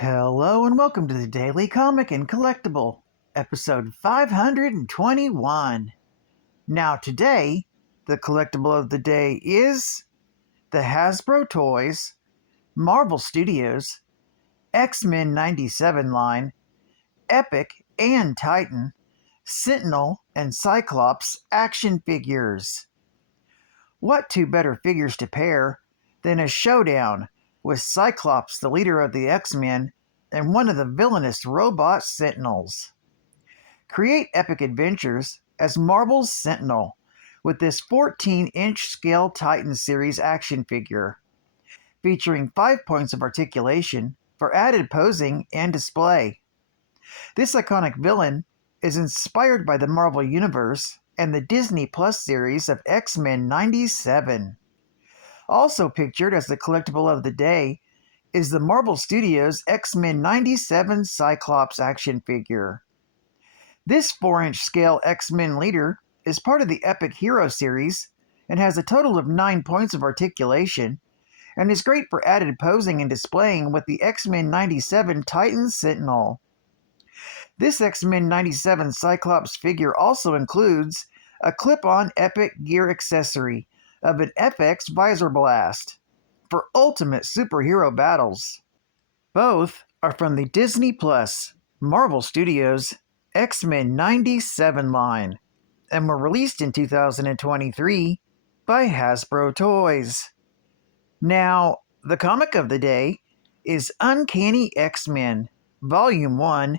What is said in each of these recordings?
Hello and welcome to the Daily Comic and Collectible, episode 521. Now today, the collectible of the day is the Hasbro Toys, Marvel Studios, X-Men 97 line, Epic and Titan, Sentinel and Cyclops action figures. What two better figures to pair than a showdown with Cyclops, the leader of the X-Men, and one of the villainous robot Sentinels. Create epic adventures as Marvel's Sentinel with this 14-inch scale Titan series action figure, featuring 5 points of articulation for added posing and display. This iconic villain is inspired by the Marvel Universe and the Disney Plus series of X-Men 97. Also pictured as the collectible of the day is the Marvel Studios X-Men 97 Cyclops action figure. This 4-inch scale X-Men leader is part of the Epic Hero series and has a total of 9 points of articulation and is great for added posing and displaying with the X-Men 97 Titan Sentinel. This X-Men 97 Cyclops figure also includes a clip-on Epic gear accessory of an FX visor blast for ultimate superhero battles. Both are from the Disney Plus Marvel Studios X-Men 97 line and were released in 2023 by Hasbro Toys. Now, the comic of the day is Uncanny X-Men, Volume 1,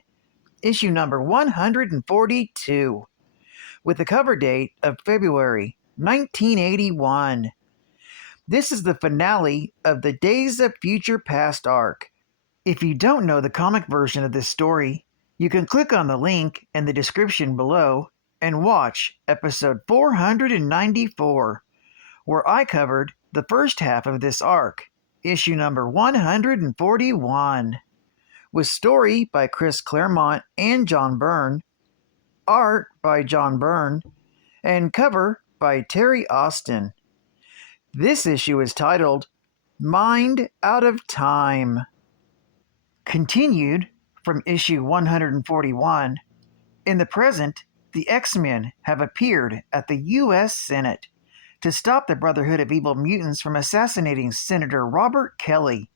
issue number 142, with a cover date of February 1981. This is the finale of the Days of Future Past arc. If you don't know the comic version of this story, you can click on the link in the description below and watch episode 494, where I covered the first half of this arc, issue number 141. With story by Chris Claremont and John Byrne, art by John Byrne, and cover by Terry Austin. This issue is titled Mind Out of Time. Continued from issue 141, in the present, the X-Men have appeared at the U.S. Senate to stop the Brotherhood of Evil Mutants from assassinating Senator Robert Kelly.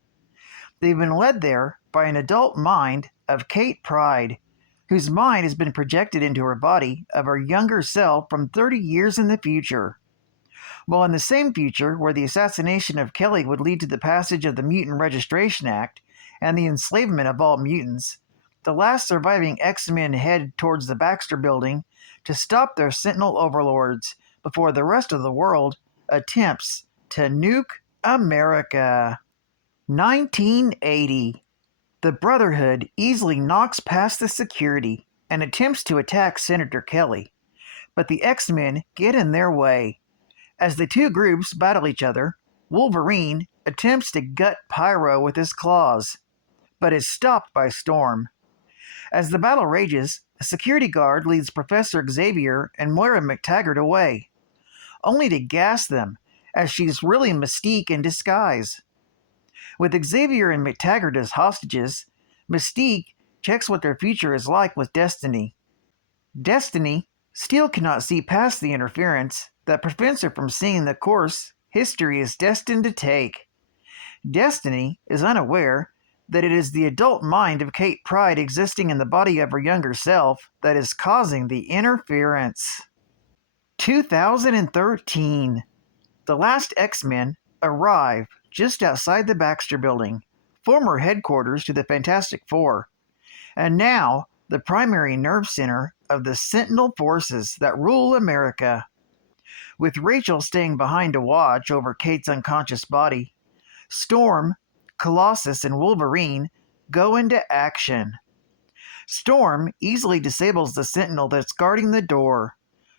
They've been led there by an adult mind of Kate Pryde, whose mind has been projected into her body of her younger self from 30 years in the future. While in the same future where the assassination of Kelly would lead to the passage of the Mutant Registration Act and the enslavement of all mutants, the last surviving X-Men head towards the Baxter Building to stop their Sentinel overlords before the rest of the world attempts to nuke America. 1980. The Brotherhood easily knocks past the security and attempts to attack Senator Kelly, but the X-Men get in their way. As the two groups battle each other, Wolverine attempts to gut Pyro with his claws, but is stopped by Storm. As the battle rages, a security guard leads Professor Xavier and Moira McTaggart away, only to gas them as she's really Mystique in disguise. With Xavier and McTaggart as hostages, Mystique checks what their future is like with Destiny. Destiny still cannot see past the interference that prevents her from seeing the course history is destined to take. Destiny is unaware that it is the adult mind of Kate Pryde existing in the body of her younger self that is causing the interference. 2013. The last X-Men arrive just outside the Baxter Building, former headquarters to the Fantastic Four, and now the primary nerve center of the Sentinel forces that rule America. With Rachel staying behind to watch over Kate's unconscious body, Storm, Colossus, and Wolverine go into action. Storm easily disables the Sentinel that's guarding the door,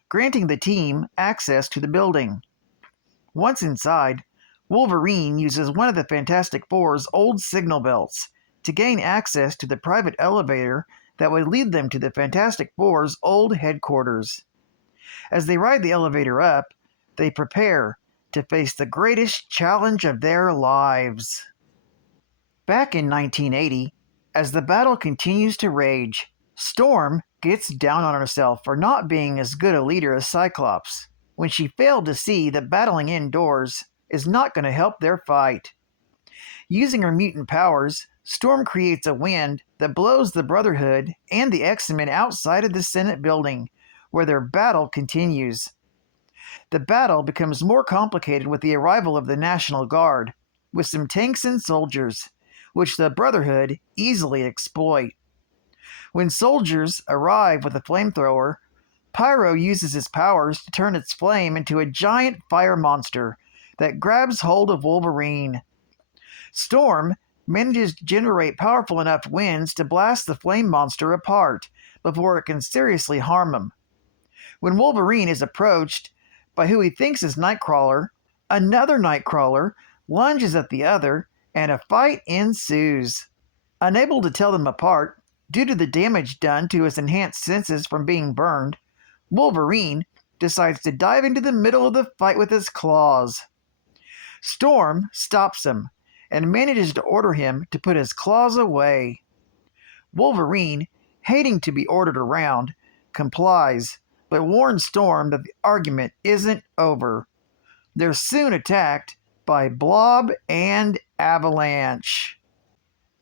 granting the team access to the building. Once inside, Wolverine uses one of the Fantastic Four's old signal belts to gain access to the private elevator that would lead them to the Fantastic Four's old headquarters. As they ride the elevator up, they prepare to face the greatest challenge of their lives. Back in 1980, As the battle continues to rage, Storm gets down on herself for not being as good a leader as Cyclops, when she failed to see that battling indoors is not going to help their fight. Using her mutant powers, Storm creates a wind that blows the Brotherhood and the X-Men outside of the Senate building, where their battle continues. The battle becomes more complicated with the arrival of the National Guard, with some tanks and soldiers, which the Brotherhood easily exploit. When soldiers arrive with a flamethrower, Pyro uses his powers to turn its flame into a giant fire monster that grabs hold of Wolverine. Storm manages to generate powerful enough winds to blast the flame monster apart before it can seriously harm him. When Wolverine is approached by who he thinks is Nightcrawler, another Nightcrawler lunges at the other and a fight ensues. Unable to tell them apart due to the damage done to his enhanced senses from being burned, Wolverine decides to dive into the middle of the fight with his claws. Storm stops him and manages to order him to put his claws away. Wolverine, hating to be ordered around, complies, but warns Storm that the argument isn't over. They're soon attacked by Blob and Avalanche.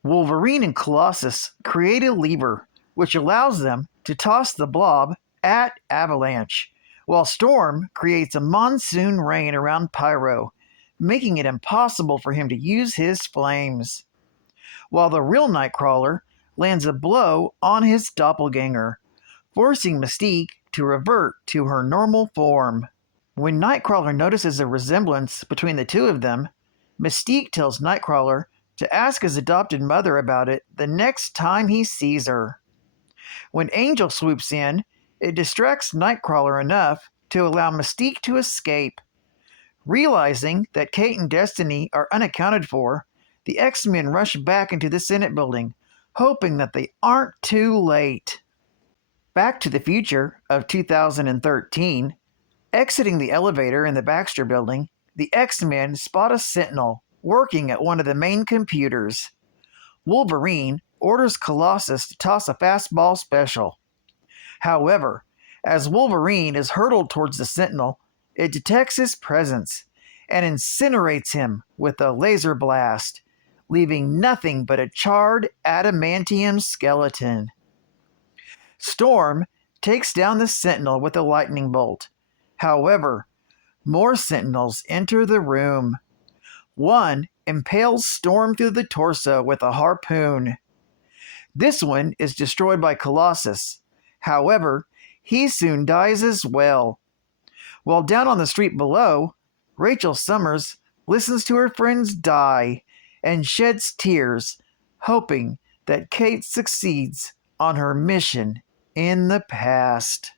Wolverine and Colossus create a lever which allows them to toss the Blob at Avalanche, while Storm creates a monsoon rain around Pyro, making it impossible for him to use his flames, while the real Nightcrawler lands a blow on his doppelganger, forcing Mystique to revert to her normal form. When Nightcrawler notices a resemblance between the two of them, Mystique tells Nightcrawler to ask his adopted mother about it the next time he sees her. When Angel swoops in, it distracts Nightcrawler enough to allow Mystique to escape. Realizing that Kate and Destiny are unaccounted for, the X-Men rush back into the Senate building, hoping that they aren't too late. Back to the Future of 2013, exiting the elevator in the Baxter building, the X-Men spot a Sentinel working at one of the main computers. Wolverine orders Colossus to toss a fastball special. However, as Wolverine is hurtled towards the Sentinel, it detects his presence and incinerates him with a laser blast, leaving nothing but a charred adamantium skeleton. Storm takes down the Sentinel with a lightning bolt. However, more Sentinels enter the room. One impales Storm through the torso with a harpoon. This one is destroyed by Colossus. However, he soon dies as well. While down on the street below, Rachel Summers listens to her friends die and sheds tears, hoping that Kate succeeds on her mission in the past.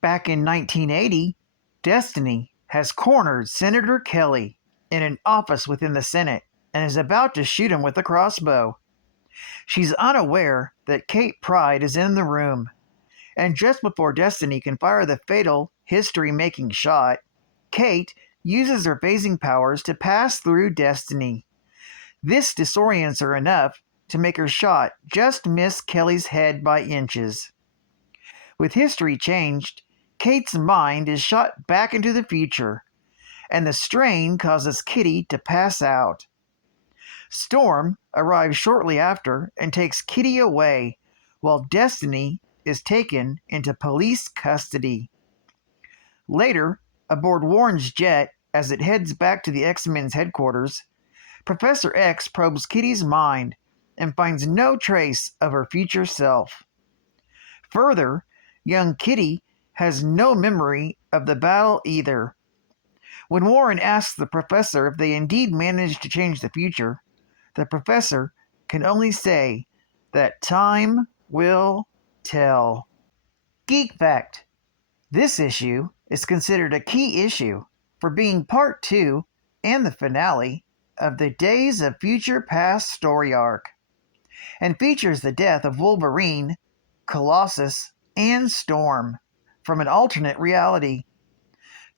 Back in 1980, Destiny has cornered Senator Kelly in an office within the Senate and is about to shoot him with a crossbow. She's unaware that Kate Pryde is in the room, and just before Destiny can fire the fatal, history-making shot, Kate uses her phasing powers to pass through Destiny. This disorients her enough to make her shot just miss Kelly's head by inches. With history changed, Kate's mind is shot back into the future, and the strain causes Kitty to pass out. Storm arrives shortly after and takes Kitty away, while Destiny is taken into police custody. Later, aboard Warren's jet as it heads back to the X-Men's headquarters, Professor X probes Kitty's mind and finds no trace of her future self. Further, young Kitty has no memory of the battle either. When Warren asks the professor if they indeed managed to change the future, the professor can only say that time will tell. Geek Fact: this issue is considered a key issue for being part 2 and the finale of the Days of Future Past story arc, and features the death of Wolverine, Colossus, and Storm from an alternate reality.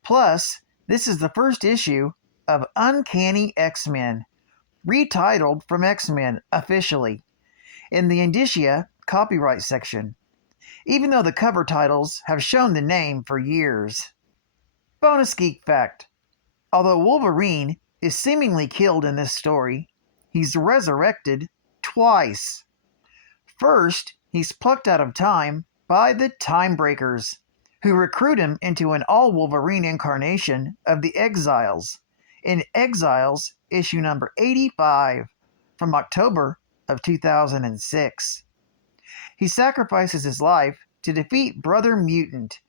Plus, this is the first issue of Uncanny X-Men, retitled from X-Men officially, in the Indicia copyright section, even though the cover titles have shown the name for years. Bonus geek fact: although Wolverine is seemingly killed in this story, he's resurrected twice. First, he's plucked out of time by the Time Breakers, who recruit him into an all-Wolverine incarnation of the Exiles, in Exiles issue number 85 from October of 2006. He sacrifices his life to defeat Brother Mutant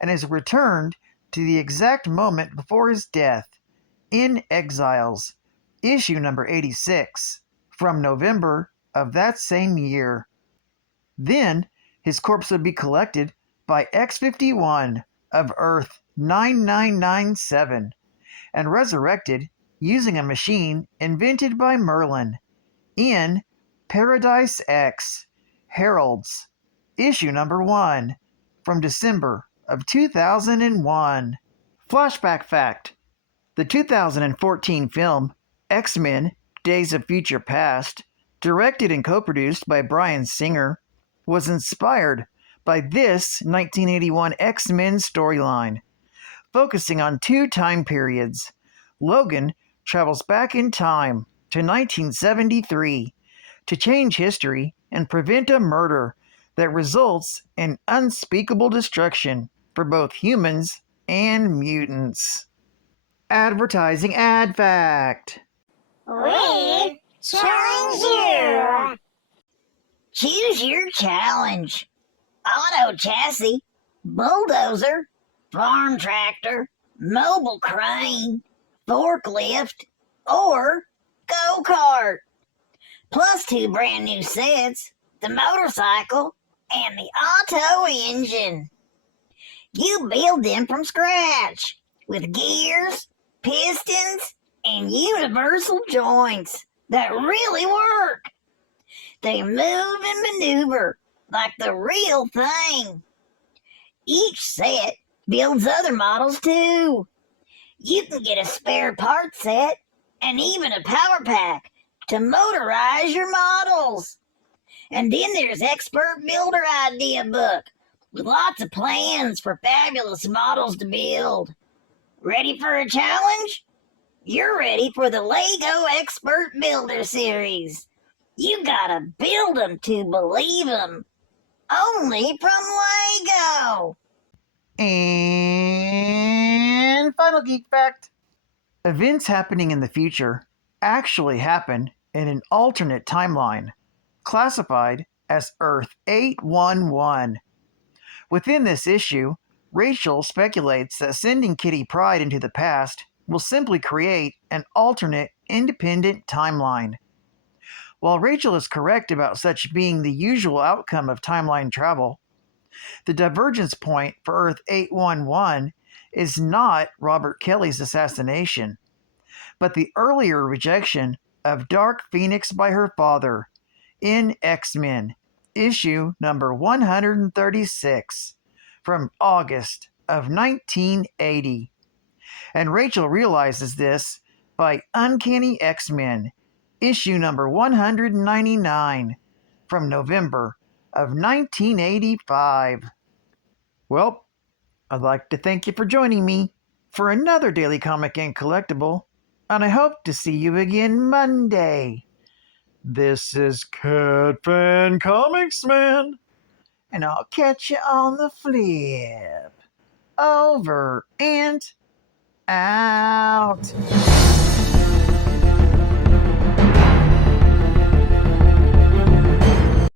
and is returned to the exact moment before his death in Exiles issue number 86 from November of that same year. Then his corpse would be collected by X-51 of Earth 9997 and resurrected using a machine invented by Merlin in Paradise X Heralds issue number 1 from December of 2001. Flashback fact: the 2014 film X-Men Days of Future Past, directed and co-produced by Bryan Singer, was inspired by this 1981 X-Men storyline, focusing on two time periods. Logan travels back in time to 1973 to change history and prevent a murder that results in unspeakable destruction for both humans and mutants. Advertising ad fact: We challenge you! Choose your challenge. Auto chassis, bulldozer, farm tractor, mobile crane, forklift, or go-kart. Plus 2 brand new sets, the motorcycle, and the auto engine. You build them from scratch with gears, pistons, and universal joints that really work. They move and maneuver like the real thing. Each set builds other models too. You can get a spare part set and even a power pack to motorize your models. And then there's Expert Builder Idea Book with lots of plans for fabulous models to build. Ready for a challenge? You're ready for the Lego Expert Builder Series. You gotta build them to believe them. Only from Lego. And final geek fact: events happening in the future actually happen in an alternate timeline, classified as Earth 811. Within this issue, Rachel speculates that sending Kitty Pryde into the past will simply create an alternate independent timeline. While Rachel is correct about such being the usual outcome of timeline travel, the divergence point for Earth 811 is not Robert Kelly's assassination, but the earlier rejection of Dark Phoenix by her father in X-Men, issue number 136 from August of 1980. And Rachel realizes this by Uncanny X-Men, issue number 199 from November of 1985. Well, I'd like to thank you for joining me for another Daily Comic and Collectible, and I hope to see you again Monday. This is Cat Fan Comics Man, and I'll catch you on the flip. Over and out.